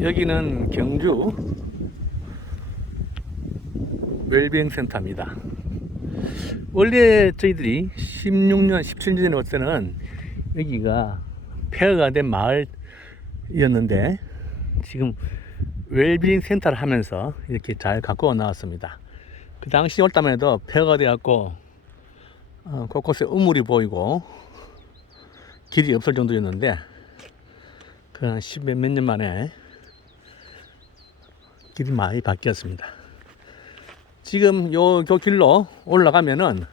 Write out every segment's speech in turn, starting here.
여기는 경주 웰빙 센터입니다. 원래 저희들이 16년, 17년 전에 올 때는 여기가 폐허가 된 마을이었는데 지금 웰빙 센터를 하면서 이렇게 잘 갖고 나왔습니다. 그 당시 올 때만 해도 폐허가 되었고 어, 곳곳에 우물이 보이고 길이 없을 정도였는데 그한 십몇 년 만에 길이 많이 바뀌었습니다. 지금 요, 요 길로 올라가면은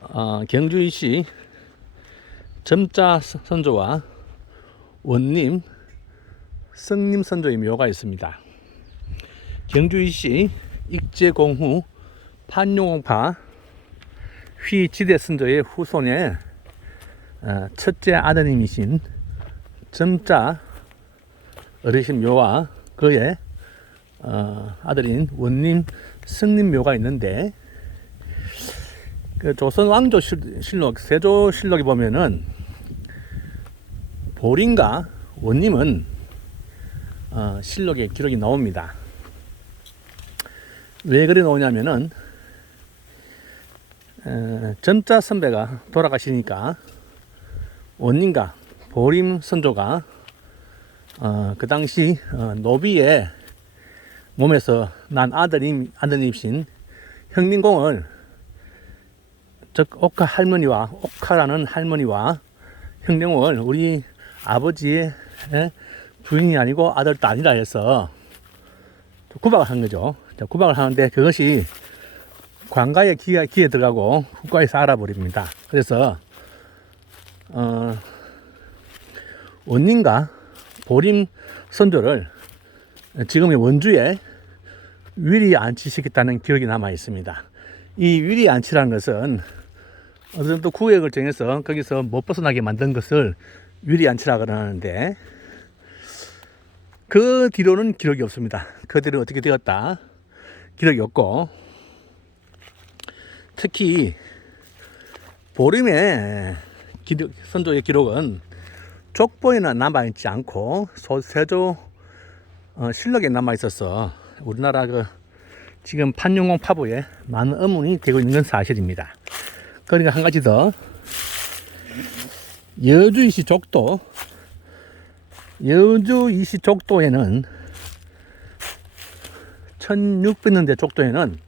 어, 경주이시 점자 선조와 원님 성님 선조의 묘가 있습니다. 경주이시 익제공후 판용파 휘지대 선조의 후손의 어, 첫째 아드님이신 점자 어르신 묘와 그의 어, 아들인 원님 승림 묘가 있는데 그 조선 왕조 실- 실록 세조 실록에 보면은 보린과 원님은 어, 실록에 기록이 나옵니다. 왜 그래 나오냐면은 어, 점자 선배가 돌아가시니까 원님과 보림 선조가 어, 그 당시 어, 노비의 몸에서 난 아들임 아드님이신 형님공을 즉 옥카 할머니와 옥카라는 할머니와 형님공을 우리 아버지의 에, 부인이 아니고 아들 딸이라 해서 구박을 한 거죠. 자, 구박을 하는데 그것이 관가에 기에, 기에 들어가고 국가에서 알아버립니다. 그래서 어, 원님과 보림 선조를 지금의 원주에 위리 안치시켰다는 기록이 남아 있습니다. 이 위리 안치라는 것은 어느 정도 구역을 정해서 거기서 못 벗어나게 만든 것을 위리 안치라고 그러는데 그 뒤로는 기록이 없습니다. 그 뒤로 어떻게 되었다 기록이 없고 특히 보림의 기록, 선조의 기록은 족보에는 남아있지 않고 소- 세조 어, 실록에 남아 있어서 우리나라 그 지금 판용공 파부에 많은 의문이 되고 있는 건 사실입니다. 그러니까 한 가지 더 여주이시 족도 여주이시 족도에는 1600년대 족도에는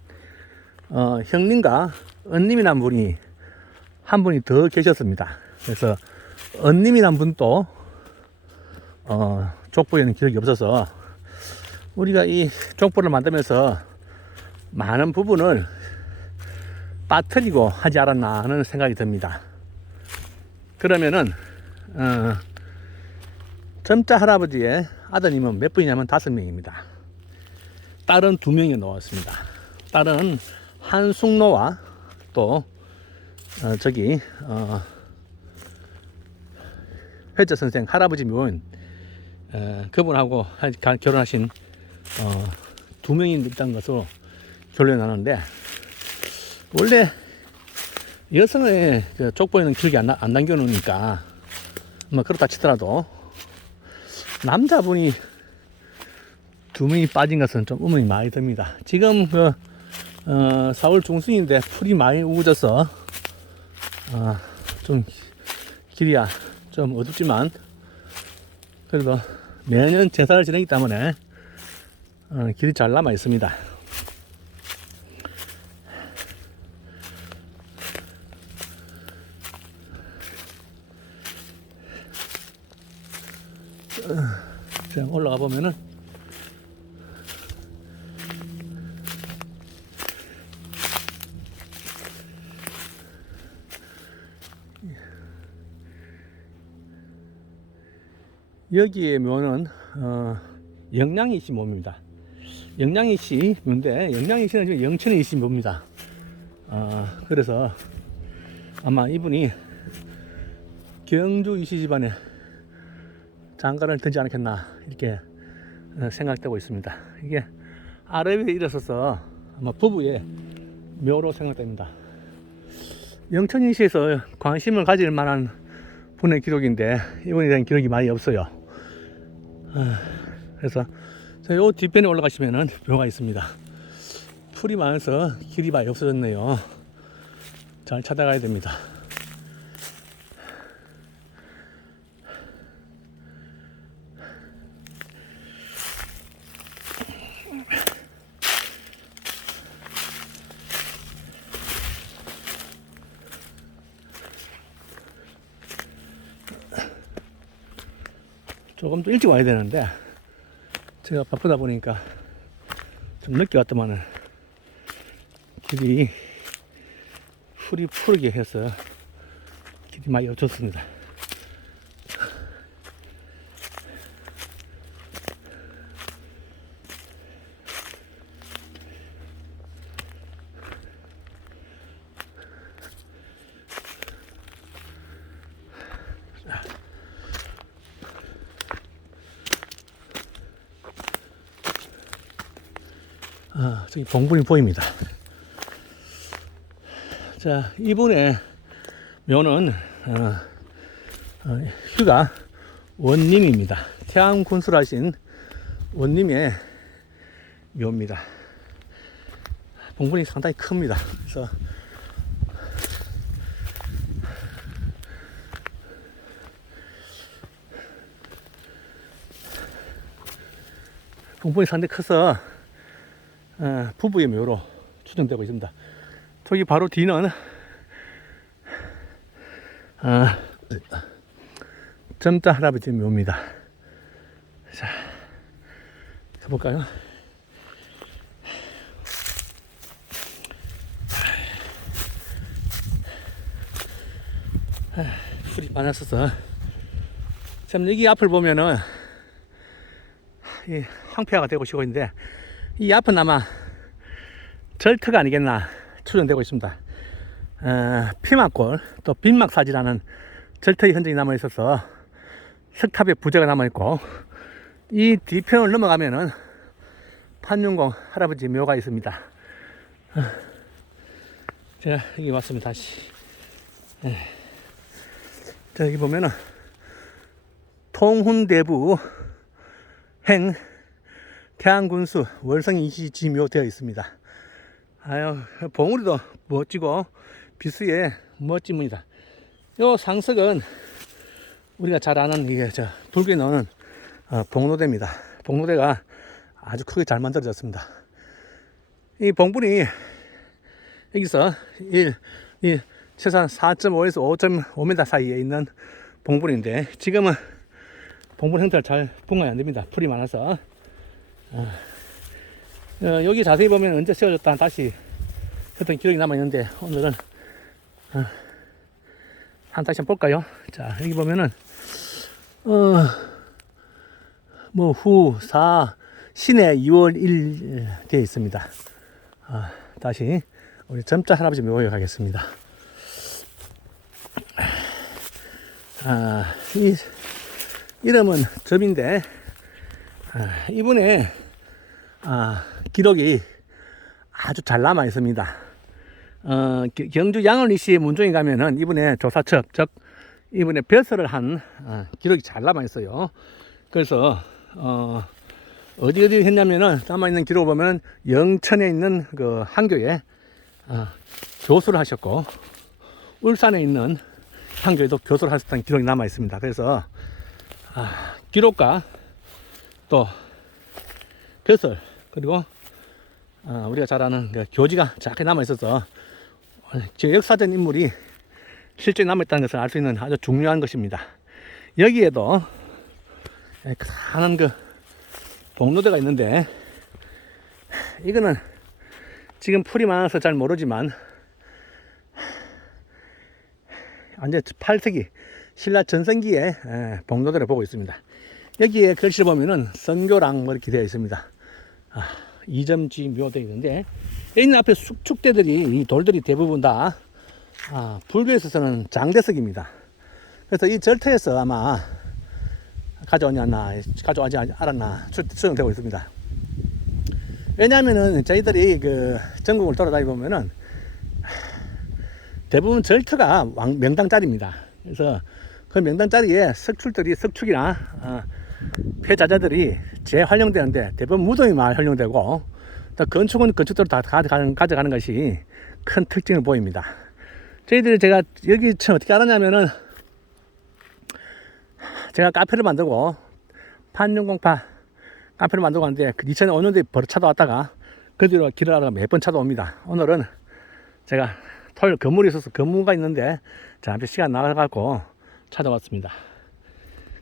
어, 형님과 언님이란 분이 한 분이 더 계셨습니다. 그래서 언님이란 분도 어, 족보에는 기록이 없어서 우리가 이 족보를 만들면서 많은 부분을 빠뜨리고 하지 않았나 하는 생각이 듭니다. 그러면은 어, 점자 할아버지의 아드님은 몇 분이냐면 다섯 명입니다. 딸은 두 명이 나왔습니다. 딸은 한숙노와 또 어, 저기 어, 회자 선생 할아버지 묘인 에, 그분하고 하- 가- 결혼하신 어, 두 명이 있다는 것으로 결론이 나는데 원래 여성의 그 족보에는 기록이 안, 나- 안 남겨놓으니까 뭐 그렇다 치더라도 남자분이 두 명이 빠진 것은 좀 의문이 많이 듭니다. 지금 그 어, 4월 중순인데 풀이 많이 우거져서 아, 좀 길이야 좀 어둡지만 그래도 매년 제사를 지내기 때문에 어, 길이 잘 남아 있습니다. 어, 자, 올라가 보면은 여기에 묘는 어, 영량이씨 몸입니다. 영량이씨 묘인데 영량이씨는 지금 영천의 이씨 묘입니다. 어, 그래서 아마 이분이 경주 이씨 집안에 장가를 들지 않겠나 이렇게 어, 생각되고 있습니다. 이게 아래 위에 일어서서 아마 부부의 묘로 생각됩니다. 영천이시에서 관심을 가질 만한 분의 기록인데 이분에 대한 기록이 많이 없어요. 아, 그래서 자, 요 뒤편에 올라가시면은 묘가 있습니다. 풀이 많아서 길이 많이 없어졌네요. 잘 찾아가야 됩니다. 조금 더 일찍 와야 되는데 제가 바쁘다 보니까 좀 늦게 왔더만은 길이 풀이 푸르게 해서 길이 많이 없었습니다. 아, 저기 봉분이 보입니다. 자, 이분의 묘는 어, 어, 휴가 원님입니다. 태양 군수라신 원님의 묘입니다. 봉분이 상당히 큽니다. 그래서 봉분이 상당히 커서 어, 부부의 묘로 추정되고 있습니다. 저기 바로 뒤는 아, 점자 할아버지 묘입니다. 자, 가볼까요? 아, 풀이 많았어서 참 여기 앞을 보면은 이 황폐화가 되고 있고 있는데 이 앞은 아마 절터가 아니겠나 추정되고 있습니다. 어, 피막골 또 빈막사지라는 절터의 흔적이 남아 있어서 석탑에 부재가 남아 있고 이 뒤편을 넘어가면은 판윤공 할아버지 묘가 있습니다. 어, 제가 여기 왔습니다 다시. 예. 자 여기 보면은 통훈대부 행 태안군수 월성이 지묘 되어 있습니다. 아유, 봉우리도 멋지고 비수의 멋짐입니다. 요 상석은 우리가 잘 아는 이게 저 돌게 나오는 어, 봉로대입니다. 봉로대가 아주 크게 잘 만들어졌습니다. 이 봉분이 여기서 1, 이 최소한 4.5에서 5.5m 사이에 있는 봉분인데 지금은 봉분 형태가 잘 분간이 안 됩니다. 풀이 많아서 어, 여기 자세히 보면 언제 세워졌다 다시 했던 기록이 남아있는데 오늘은 어, 한 다시 한번 볼까요? 자 여기 보면은 어 뭐 후, 사, 신해 2월 1일 되어 있습니다. 아, 다시 우리 점자 할아버지 묘에 가겠습니다. 아, 이 이름은 점인데 아, 이분의 아, 기록이 아주 잘 남아 있습니다. 어, 기- 경주 양원리 씨 문종에 가면은 이분의 조사첩, 즉 이분의 벼슬을 한 어, 기록이 잘 남아 있어요. 그래서 어, 어디 어디 했냐면은 남아 있는 기록 을 보면 영천에 있는 그 한교에 어, 교수를 하셨고 울산에 있는 한교에도 교수를 하셨다는 기록이 남아 있습니다. 그래서 아, 기록과 또 벼슬 그리고 어, 우리가 잘 아는 그 교지가 작게 남아 있어서 제 역사적 인물이 실제 남아 있다는 것을 알 수 있는 아주 중요한 것입니다. 여기에도 하는 그 복로대가 있는데 이거는 지금 풀이 많아서 잘 모르지만 완전 8세기 신라 전성기의 에, 복로대를 보고 있습니다. 여기에 글씨를 보면은 선교랑 뭐 이렇게 되어 있습니다. 아, 이점지 묘되어 있는데 있는 앞에 숙축대들이 이 돌들이 대부분 다 아, 불교에 있어서는 장대석입니다. 그래서 이 절터에서 아마 가져오지 않나 가져오지 않았나 추- 추정되고 있습니다. 왜냐하면은 저희들이 그 전국을 돌아다니 보면은 대부분 절터가 왕- 명당 자리입니다. 그래서 그 명당 자리에 석출들이 석축이나 어, 폐자재들이 재활용되는데 대부분 무덤이만 활용되고 또 건축은 건축대로 다 가져가는, 것이 큰 특징을 보입니다. 저희들이 제가 여기 처음 어떻게 알았냐면은 제가 카페를 만들고 판용공파 카페를 만들고 왔는데 2005년도에 버릇 찾아왔다가 그 뒤로 길을 하다가 몇번 찾아옵니다. 오늘은 제가 토요일 건물이 있어서 건물가 있는데 잠시 시간 나가갖고 찾아왔습니다.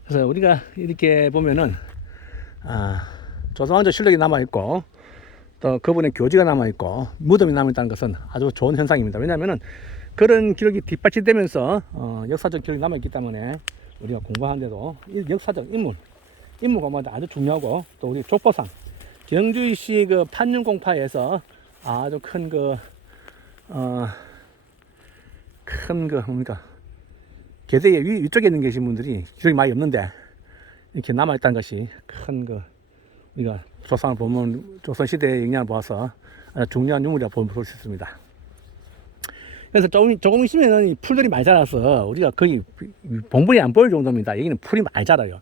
그래서 우리가 이렇게 보면은 아, 조선왕조 실력이 남아있고 또 그분의 교지가 남아있고 무덤이 남아있다는 것은 아주 좋은 현상입니다. 왜냐하면은 그런 기록이 뒷받침되면서 어, 역사적 기록이 남아있기 때문에 우리가 공부하는데도 이 역사적 인물, 인물 공부하는데 아주 중요하고 또 우리 족보상 경주시 그 판륜공파에서 아주 큰 그, 어, 큰 그, 뭡니까. 계대의 위, 위쪽에 있는 계신 분들이 기록이 많이 없는데 이렇게 남아있다는 것이 큰 그, 우리가 조상을 보면 조선시대의 영향을 보아서 아주 중요한 유물이라고 볼수 있습니다. 그래서 조금, 조금 있으면은 이 풀들이 많이 자라서 우리가 거의 봉분이 안 보일 정도입니다. 여기는 풀이 많이 자라요.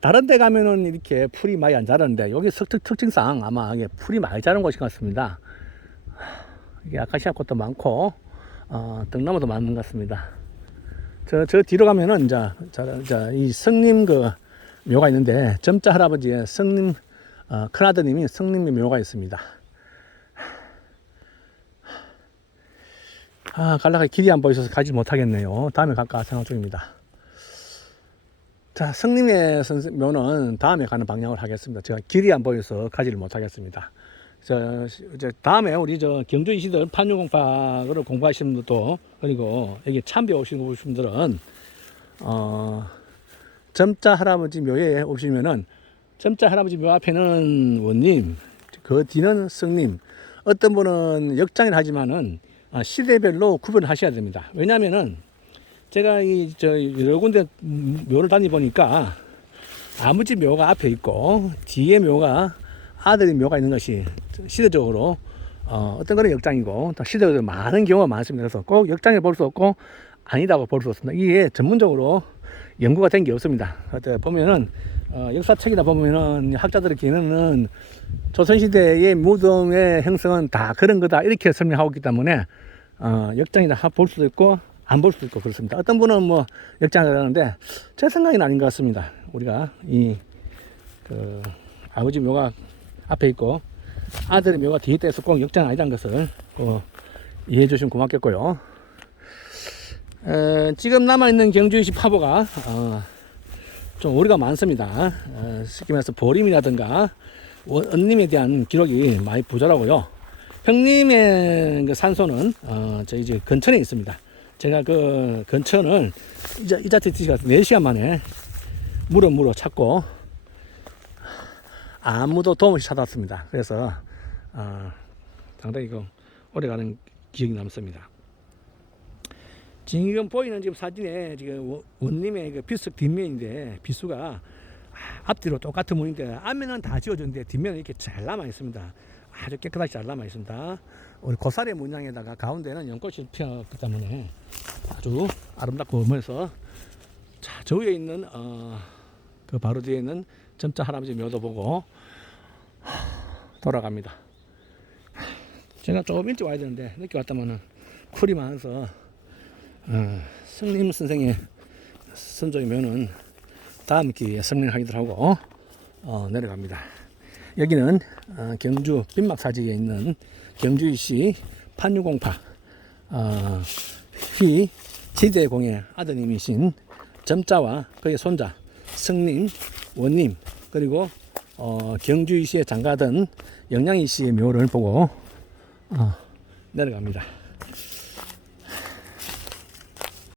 다른 데 가면은 이렇게 풀이 많이 안 자라는데 여기 석, 특, 특징상 아마 이게 풀이 많이 자란 곳인 것 같습니다. 이게 아카시아 꽃도 많고, 어, 등나무도 많은 것 같습니다. 저, 저 뒤로 가면은 이제, 자, 자, 이 성님 그 묘가 있는데 점자 할아버지의 성님, 어, 큰아드님이 성님의 묘가 있습니다. 아, 갈라가 길이 안 보이셔서 가지 못하겠네요. 다음에 갈까 생각 중입니다. 자, 성님의 묘는 다음에 가는 방향으로 하겠습니다. 제가 길이 안 보여서 가지를 못하겠습니다. 저, 이제 다음에 우리 저 경주 이시들 판유공파를 공부하시는 분들도 그리고 여기 참배 오시는 분들은 어, 점자 할아버지 묘에 오시면은 점자 할아버지 묘 앞에는 원님, 그 뒤는 성님. 어떤 분은 역장을 하지만은 아, 시대별로 구분을 하셔야 됩니다. 왜냐면은 제가 이 저 여러 군데 묘를 다니 보니까 아버지 묘가 앞에 있고 뒤에 묘가 아들의 묘가 있는 것이 시대적으로 어, 어떤 거는 역장이고 또 시대적으로 많은 경우가 많습니다. 그래서 꼭 역장에 볼 수 없고 아니다고 볼 수 없습니다. 이게 전문적으로 연구가 된 게 없습니다. 어때 보면은 어, 역사책이다 보면은 학자들의 기능은 조선시대의 무덤의 형성은 다 그런 거다 이렇게 설명하고 있기 때문에 어, 역장이다 볼 수도 있고 안 볼 수도 있고 그렇습니다. 어떤 분은 뭐 역장을 하는데 제 생각은 아닌 것 같습니다. 우리가 이 그 아버지 묘가 앞에 있고 아들의 묘가 뒤에 해서 꼭 역장 아니라는 것을 꼭 이해해 주시면 고맙겠고요. 어, 지금 남아있는 경주시 파보가 어, 좀 오리가 많습니다. 어, 쉽게 말해서 보림이라든가 언님에 대한 기록이 많이 부자라고요. 형님의 그 산소는 어, 저 이제 근천에 있습니다. 제가 그 근천을 이자 이자트티가 4시간 만에 물어 찾고 아무도 도움 없이 찾았습니다. 그래서 어, 상당히 그 오래가는 기억이 남습니다. 지금 보이는 지금 사진에 지금 원- 원님의 그 비석 뒷면인데 비수가 앞뒤로 똑같은 문인데 앞면은 다 지워졌는데 뒷면은 이렇게 잘 남아 있습니다. 아주 깨끗하게 잘 남아 있습니다. 우리 고사리 문양에다가 가운데는 연꽃이 피었기 때문에 아주 아름답고 오면서 자, 저 위에 있는 어, 그 바로 뒤에 있는 점자 할아버지 묘도 보고 돌아갑니다. 제가 조금 일찍 와야 되는데 늦게 왔다면은 쿨이 많아서 어, 성림 선생의 선조이면은 다음 기회에 설명하기도 하고 어, 내려갑니다. 여기는 어, 경주 빈막사지에 있는 경주시 판유공파 어, 휘 지대공의 아드님이신 점자와 그의 손자 성님, 원님 그리고 어, 경주시에 장가든 영양이씨의 묘를 보고 어, 내려갑니다.